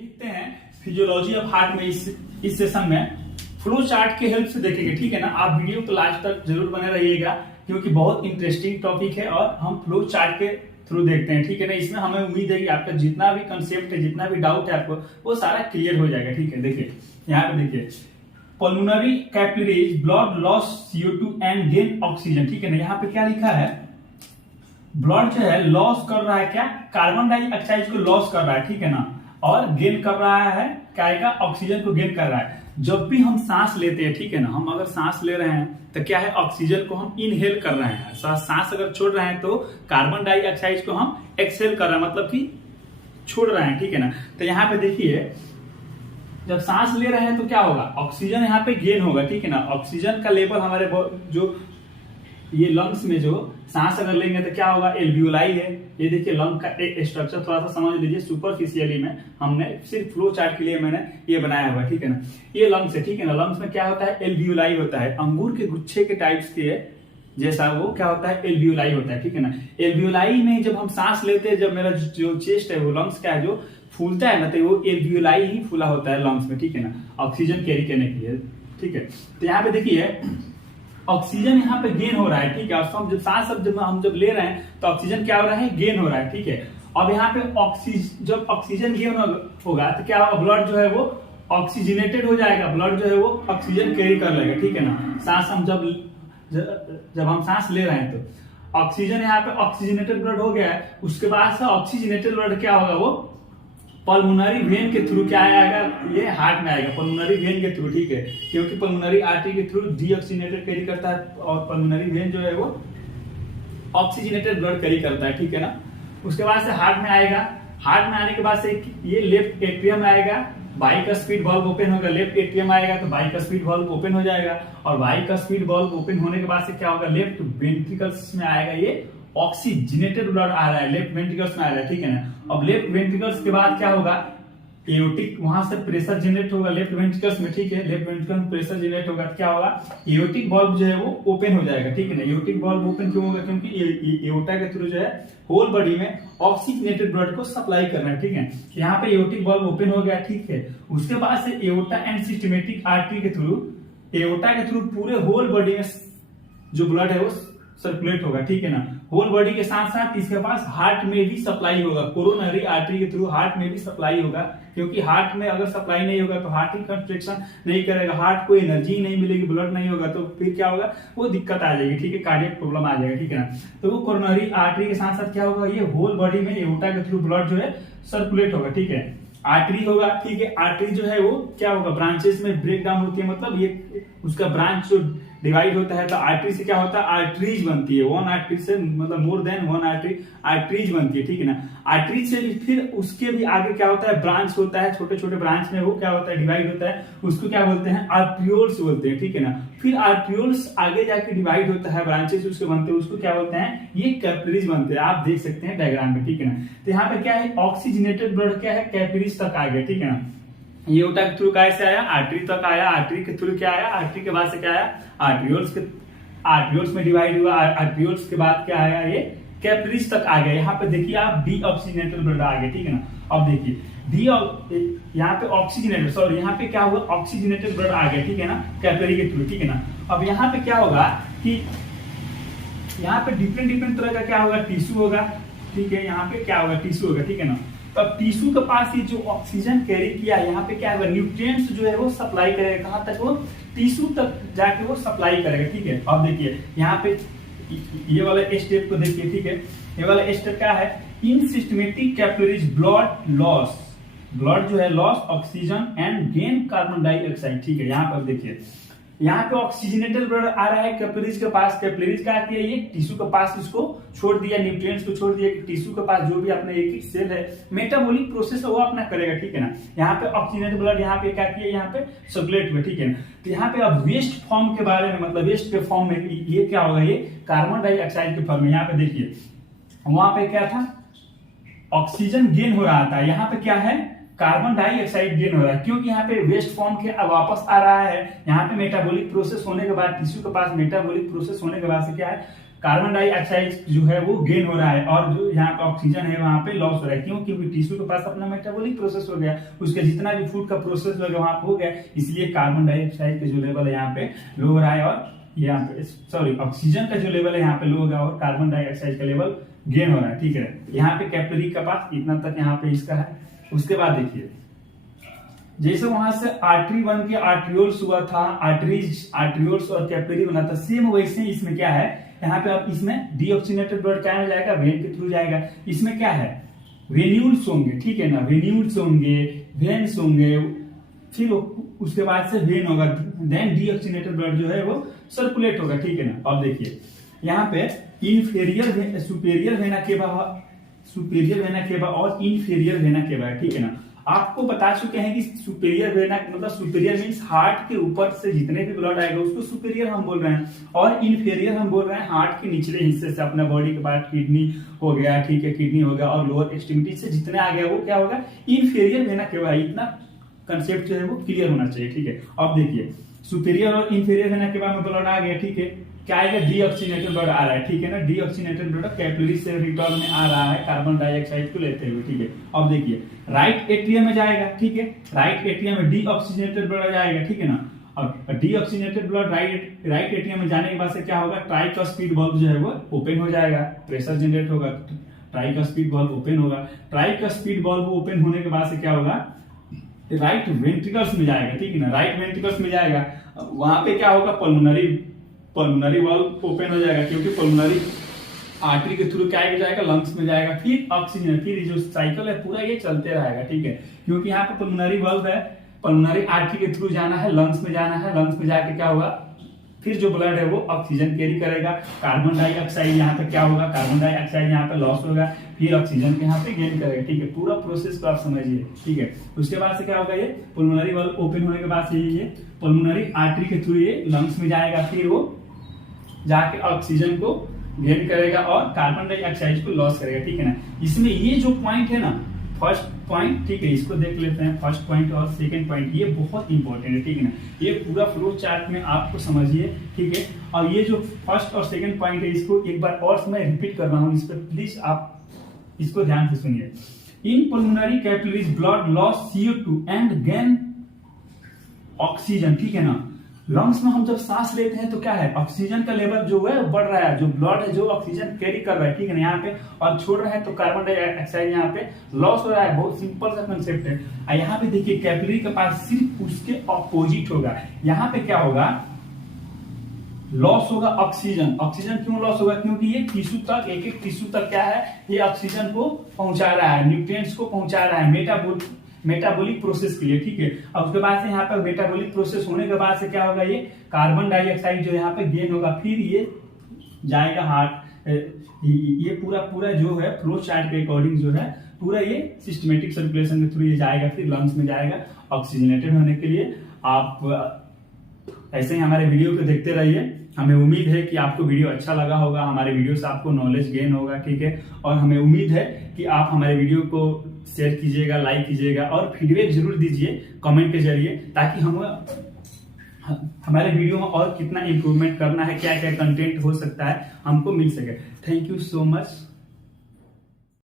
लिखते हैं physiology of heart में इस सेशन में फ्लो चार्ट के हेल्प से देखेंगे, ठीक है ना। आप वीडियो को लास्ट तक जरूर बने रहिएगा क्योंकि बहुत इंटरेस्टिंग टॉपिक है और हम फ्लो चार्ट के थ्रू देखते हैं, ठीक है ना। इसमें हमें उम्मीद है कि आपका जितना भी कंसेप्ट है, जितना भी डाउट है आपको, वो सारा क्लियर हो जाएगा, ठीक है। देखिए यहाँ पे देखिए, pulmonary capillaries blood loss CO2 and gain oxygen, ठीक है ना। यहाँ पे क्या लिखा है, ब्लड जो है लॉस कर रहा है क्या, कार्बन डाइऑक्साइड को लॉस कर रहा है, ठीक है ना, और गेन कर रहा है क्या का, ऑक्सीजन को गेन कर रहा है। जब भी हम सांस लेते हैं, ठीक है ना, हम अगर सांस ले रहे हैं तो क्या है, ऑक्सीजन को हम इनहेल कर रहे हैं। सांस अगर छोड़ रहे हैं तो कार्बन डाइऑक्साइड को हम एक्सहेल कर रहे हैं, मतलब कि छोड़ रहे हैं, ठीक है ना। तो यहाँ पे देखिए, जब सांस ले रहे हैं तो क्या होगा, ऑक्सीजन यहाँ पे गेन होगा, ठीक है ना। ऑक्सीजन का लेवल हमारे जो ये लंग्स में जो सांस अगर लेंगे तो क्या होगा, एल्वियोलाई है। ये देखिए लंग का एक स्ट्रक्चर थोड़ा सा समझ लीजिए सुपरफिशियली में, हमने सिर्फ फ्लो चार्ट के लिए मैंने ये बनाया हुआ है, ठीक है ना। ये लंग्स है, ठीक है ना। लंग्स में क्या होता है, एल्वियोलाई होता है, अंगूर के गुच्छे के टाइप्स के जैसा वो क्या होता है, एल्वियोलाई होता है, ठीक है ना। एल्वियोलाई में जब हम सांस लेते हैं, जब मेरा जो चेस्ट है वो लंग्स का है जो फूलता है ना, तो वो एल्वियोलाई ही फूला होता है लंग्स में, ठीक है ना, ऑक्सीजन कैरी करने के लिए, ठीक है। तो यहाँ पे देखिए ऑक्सीजन यहाँ पे गेन हो रहा है, ठीक है। और जब सांस हम जब ले रहे हैं तो ऑक्सीजन क्या हो रहा है, गेन हो रहा है, ठीक है। अब यहाँ पे जब ऑक्सीजन गेन होगा तो क्या होगा, ब्लड जो है वो ऑक्सीजनेटेड हो जाएगा, ब्लड जो है वो ऑक्सीजन कैरी कर लेगा, ठीक है ना। सांस हम जब हम सांस ले रहे हैं तो ऑक्सीजन यहाँ पे ऑक्सीजनेटेड ब्लड हो गया है। उसके बाद से ऑक्सीजनेटेड ब्लड क्या होगा, वो पल्मोनरी वेन के थ्रू क्या आएगा, ये हार्ट में आएगा, पल्मोनरी वेन के थ्रू, ठीक है, क्योंकि पल्मोनरी आर्टरी के थ्रू डीऑक्सीजनेटेड कैरी करता है और पल्मोनरी वेन जो है वो ऑक्सीजनेटेड ब्लड कैरी करता है, ठीक है ना। उसके बाद से हार्ट में आएगा, हार्ट में आने के बाद से ये लेफ्ट एट्रियम आएगा, बाइकस्फीड वाल्व ओपन होगा, लेफ्ट एट्रियम आएगा तो बाइकस्फीड वाल्व ओपन हो जाएगा, और बाइकस्फीड वाल्व ओपन होने के बाद से क्या होगा, लेफ्ट वेंट्रिकल्स में आएगा, ये ऑक्सीजनेटेड ब्लड आ रहा है, लेफ्ट वेंट्रिकल्स में आ रहा है, ठीक है ना। अब लेफ्ट वेंट्रिकल्स के बाद क्या होगा, एओटिक वहां से प्रेशर जनरेट होगा लेफ्ट वेंट्रिकल्स में, ठीक है। लेफ्ट वेंट्रिकल में प्रेशर जनरेट होगा तो क्या होगा, एओटिक वाल्व जो है वो ओपन हो जाएगा, ठीक है ना। एओटिक वाल्व ओपन क्यों होगा, क्योंकि एओटा के थ्रू जो है होल बॉडी में ऑक्सीजनेटेड ब्लड को सप्लाई करना है, ठीक है। यहाँ पे एओटिक वाल्व ओपन हो गया, ठीक है। उसके बाद से एओटा एंड सिस्टमेटिक आर्टरी के थ्रू, एओटा के थ्रू पूरे होल बॉडी में जो ब्लड है वो सर्कुलेट होगा, ठीक है ना। होल बॉडी के साथ साथ इसके पास हार्ट में भी सप्लाई होगा, कोरोनरी आर्टरी के थ्रू हार्ट में भी सप्लाई होगा, क्योंकि हार्ट में अगर सप्लाई नहीं होगा तो हार्ट ही कंट्रैक्शन नहीं करेगा, हार्ट को एनर्जी नहीं मिलेगी, ब्लड नहीं होगा तो फिर क्या होगा, वो दिक्कत आ जाएगी, ठीक है, कार्डियक प्रॉब्लम आ जाएगा, ठीक है ना। तो वो कोरोनरी आर्टरी के साथ साथ क्या होगा, ये होल बॉडी में एओटा के थ्रू ब्लड जो है सर्कुलेट होगा, ठीक है। आर्टरी होगा, ठीक है। आर्टरी जो है वो क्या होगा, ब्रांचेस में ब्रेक डाउन होती है, मतलब ये उसका ब्रांच जो डिवाइड होता है तो आर्टरी से क्या होता है, आर्टरीज बनती है, वन आर्टरी से मतलब more than one artery arteries बनती है, ठीक है ना। आर्टरीज से भी फिर उसके भी आगे क्या होता है, ब्रांच होता है, छोटे छोटे ब्रांच में वो क्या होता है, डिवाइड होता है, उसको क्या बोलते हैं, आर्ट्रियोल्स बोलते हैं, ठीक है ना। फिर आर्ट्रियोल्स आगे जाके डिवाइड होता है, ब्रांचेस उसके बनते हैं, उसको क्या बोलते हैं, ये कैपिलरीज बनते हैं, आप देख सकते हैं डायग्राम में, ठीक है ना। तो यहाँ पे क्या है, ऑक्सीजनेटेड ब्लड क्या है, कैपिलरीज तक आ गया, ठीक है ना। एओटा के थ्रू कैसे आया, आर्टरी तक आया, आर्टरी के थ्रू क्या आया, आर्टरी के बाद से क्या आया, आर्ट्रियोल्स में डिवाइड हुआ, आर्ट्रियोल्स के बाद क्या आया, ये कैपिलरीज तक आ गया। यहाँ पे देखिए आप डीऑक्सीजनेटेड ब्लड आ गया, ठीक है ना। अब देखिए यहाँ पे ऑक्सीजनेटेड, सॉरी यहाँ पे क्या हुआ, ऑक्सीजनेटेड ब्लड आ गया, ठीक है ना, कैपिलरी के थ्रू, ठीक है ना। अब यहाँ पे क्या होगा कि यहाँ पे डिफरेंट तरह का क्या होगा, टिश्यू होगा, ठीक है। यहाँ पे क्या होगा, टिश्यू होगा, ठीक है ना। तब टिश्यू के पास ये जो ऑक्सीजन कैरी किया, यहाँ पे क्या होगा, न्यूट्रिएंट्स जो है वो सप्लाई करेगा, कहाँ तक, वो टिश्यू तक जाके वो सप्लाई करेगा, ठीक है। अब देखिए यहाँ पे ये वाला स्टेप को देखिए, ठीक है। ये वाला स्टेप क्या है, in systematic capillaries blood loss, blood जो है loss oxygen and gain carbon dioxide, ठीक है। यहाँ पर देखिए, यहाँ पे ऑक्सीजनेटेड ब्लड आ रहा है कैपिलरीज के पास, कैपिलरीज क्या किया, ये टिश्यू के पास इसको छोड़ दिया, न्यूट्रिएंट्स को छोड़ दिया, कि टिश्यू के पास जो भी अपना एक सेल है मेटाबॉलिक प्रोसेस है वो अपना करेगा, ठीक है ना। यहाँ पे ऑक्सीजनेटेड ब्लड यहाँ पे क्या किया, यहाँ पे सर्कुलेट हुआ, ठीक है ना। तो यहाँ पे अब वेस्ट फॉर्म के बारे में, मतलब वेस्ट के फॉर्म में ये क्या होगा, ये कार्बन डाइऑक्साइड के फॉर्म में, यहाँ पे देखिए वहां पे क्या था, ऑक्सीजन गेन हो रहा था, यहाँ पे क्या है, कार्बन डाइऑक्साइड गेन हो रहा है, क्योंकि यहाँ पे वेस्ट फॉर्म के वापस आ रहा है। यहाँ पे मेटाबॉलिक प्रोसेस होने के बाद, टिश्यू के पास मेटाबॉलिक प्रोसेस होने के बाद से क्या है, कार्बन डाइऑक्साइड जो है वो गेन हो रहा है और जो यहाँ पे ऑक्सीजन है वहां पे लॉस हो रहा है। क्यों? क्योंकि टिश्यू के पास अपना मेटाबॉलिक प्रोसेस हो गया, उसके जितना भी फूड का प्रोसेस हो गया वहां पे हो गया, इसलिए कार्बन डाइऑक्साइड का जो लेवल है यहाँ पे लो हो रहा है और यहाँ पे सॉरी ऑक्सीजन का जो लेवल है यहाँ पे लो हो गया और कार्बन डाइऑक्साइड का लेवल गेन हो रहा है। ठीक है, यहाँ पे कैपिलरी का पास इतना तक यहाँ पे इसका है। उसके बाद देखिए जैसे वहां से आर्टरी बन के आर्ट्रियोल्स हुआ था, आर्ट्रियोल्स और कैपिलरी बना था, सेम वैसे ही इसमें क्या है, यहाँ पे आप इसमें डीऑक्सीनेटेड ब्लड क्या जाएगा, वेन के थ्रू जाएगा। इसमें क्या है, वेन्यूल्स होंगे, ठीक है ना, वेन्यूल्स होंगे, वेन्स होंगे, फिर उसके बाद से वेन होगा, देन डीऑक्सीनेटेड ब्लड जो है वो सर्कुलेट होगा। ठीक है ना। अब देखिए यहाँ पे सुपेरियर वेना केवा और इंफेरियर वेना केवा है। ठीक है ना। आपको बता चुके हैं कि सुपेरियर वेना मतलब सुपेरियर मींस हार्ट के ऊपर से जितने भी ब्लड आएगा उसको सुपेरियर हम बोल रहे हैं, और इन्फेरियर हम बोल रहे हैं हार्ट के निचले हिस्से से, अपना बॉडी के पार्ट किडनी हो गया, ठीक है, किडनी हो गया और लोअर एक्सट्रीमिटी से जितने आ गया वो क्या होगा, इन्फेरियर वेना केवा। इतना कंसेप्ट जो है वो क्लियर होना चाहिए। ठीक है। अब देखिए सुपेरियर और इन्फेरियर वेना केवा में ब्लड आ गया, ठीक है, क्या आएगा, डीऑक्सीनेटेड ब्लड आ रहा है। ठीक है ना। डीऑक्सीनेटेड ब्लड कैपिलरी से रिटर्न में आ रहा है कार्बन डाइऑक्साइड को लेते हुए। ठीक है। अब देखिए राइट एट्रियम में जाएगा, ठीक है, राइट एट्रियम में डीऑक्सीनेटेड ब्लड जाएगा। ठीक है ना। अब डीऑक्सीनेटेड ब्लड राइट एट्रियम में जाने के बाद से क्या होगा, ट्राइकस्पिड वाल्व जो है वो ओपन हो जाएगा, प्रेशर जनरेट होगा, ट्राइकस्पिड वाल्व ओपन होगा। ट्राइकस्पिड वाल्व ओपन होने के बाद से क्या होगा, राइट वेंट्रिकल्स में जाएगा। ठीक है ना। राइट वेंट्रिकल्स में जाएगा, वहां पे क्या होगा, पल्मोनरी वाल्व ओपन हो जाएगा, क्योंकि पल्मोनरी आर्टरी के थ्रू क्या जाएगा, लंग्स में जाएगा, फिर ऑक्सीजन, फिर जो साइकिल है पूरा ये चलते रहेगा। ठीक है। क्योंकि यहाँ पे पल्मोनरी वाल्व है, पल्मोनरी आर्टरी के थ्रू जाना है, लंग्स में जाना है, लंग्स में जाके क्या होगा, फिर जो ब्लड है वो ऑक्सीजन कैरी करेगा, कार्बन डाइऑक्साइड यहाँ पे क्या होगा, कार्बन डाइऑक्साइड यहाँ पे लॉस होगा, फिर ऑक्सीजन के यहाँ पे गेन करेगा। ठीक है। पूरा प्रोसेस को आप समझिए। ठीक है। उसके बाद से क्या होगा, ये पल्मोनरी वाल्व ओपन होने के बाद से ये पल्मोनरी आर्टरी के थ्रू ये लंग्स में जाएगा, फिर वो जाके ऑक्सीजन को गेन करेगा और कार्बन डाइऑक्साइड को लॉस करेगा। ठीक है ना। इसमें ये जो पॉइंट है ना, फर्स्ट पॉइंट, ठीक है, इसको देख लेते हैं, फर्स्ट पॉइंट और सेकंड पॉइंट, ये बहुत इंपॉर्टेंट है। ठीक है ना। ये पूरा फ्लो चार्ट में आपको समझिए। ठीक है। और ये जो फर्स्ट और सेकंड पॉइंट है इसको एक बार और मैं रिपीट कर रहा हूँ, इस पर प्लीज आप इसको ध्यान से सुनिए। In pulmonary capillaries blood loss CO2 and gain oxygen. ठीक है ना। लंग्स में हम जब सांस लेते हैं तो क्या है, ऑक्सीजन का लेवल जो है बढ़ रहा है, जो ब्लड है जो ऑक्सीजन कैरी कर रहा है, ठीक है ना, यहाँ पे, और छोड़ रहा है तो कार्बन डाइऑक्साइड यहाँ पे लॉस हो रहा है। बहुत सिंपल सा कंसेप्ट है। और यहाँ पे देखिए कैपिलरी के पास सिर्फ उसके अपोजिट होगा, यहाँ पे क्या होगा, लॉस होगा ऑक्सीजन। ऑक्सीजन क्यों लॉस होगा, क्योंकि ये टिश्यू तक, एक एक टिश्यू तक क्या है, ये ऑक्सीजन को पहुंचा रहा है, न्यूट्रिएंट्स को पहुंचा रहा है मेटाबॉलिक प्रोसेस के लिए। ठीक है। और उसके बाद से यहाँ पर मेटाबॉलिक प्रोसेस होने के बाद से क्या होगा, ये कार्बन डाइऑक्साइड जो यहाँ पे गेन होगा, फिर ये जाएगा हार्ट, ये पूरा जो है फ्लो चार्ट के अकॉर्डिंग जो है पूरा ये सिस्टमेटिक सर्कुलेशन के थ्रू ये जाएगा, फिर लंग्स में जाएगा ऑक्सीजनेटेड होने के लिए। आप ऐसे ही हमारे वीडियो को देखते रहिए। हमें उम्मीद है कि आपको वीडियो अच्छा लगा होगा, हमारे वीडियो से आपको नॉलेज गेन होगा। ठीक है। और हमें उम्मीद है कि आप हमारे वीडियो को शेयर कीजिएगा, लाइक कीजिएगा और फीडबैक जरूर दीजिए कमेंट के जरिए, ताकि हम हमारे वीडियो में और कितना इंप्रूवमेंट करना है, क्या क्या कंटेंट हो सकता है, हमको मिल सके। Thank you so much.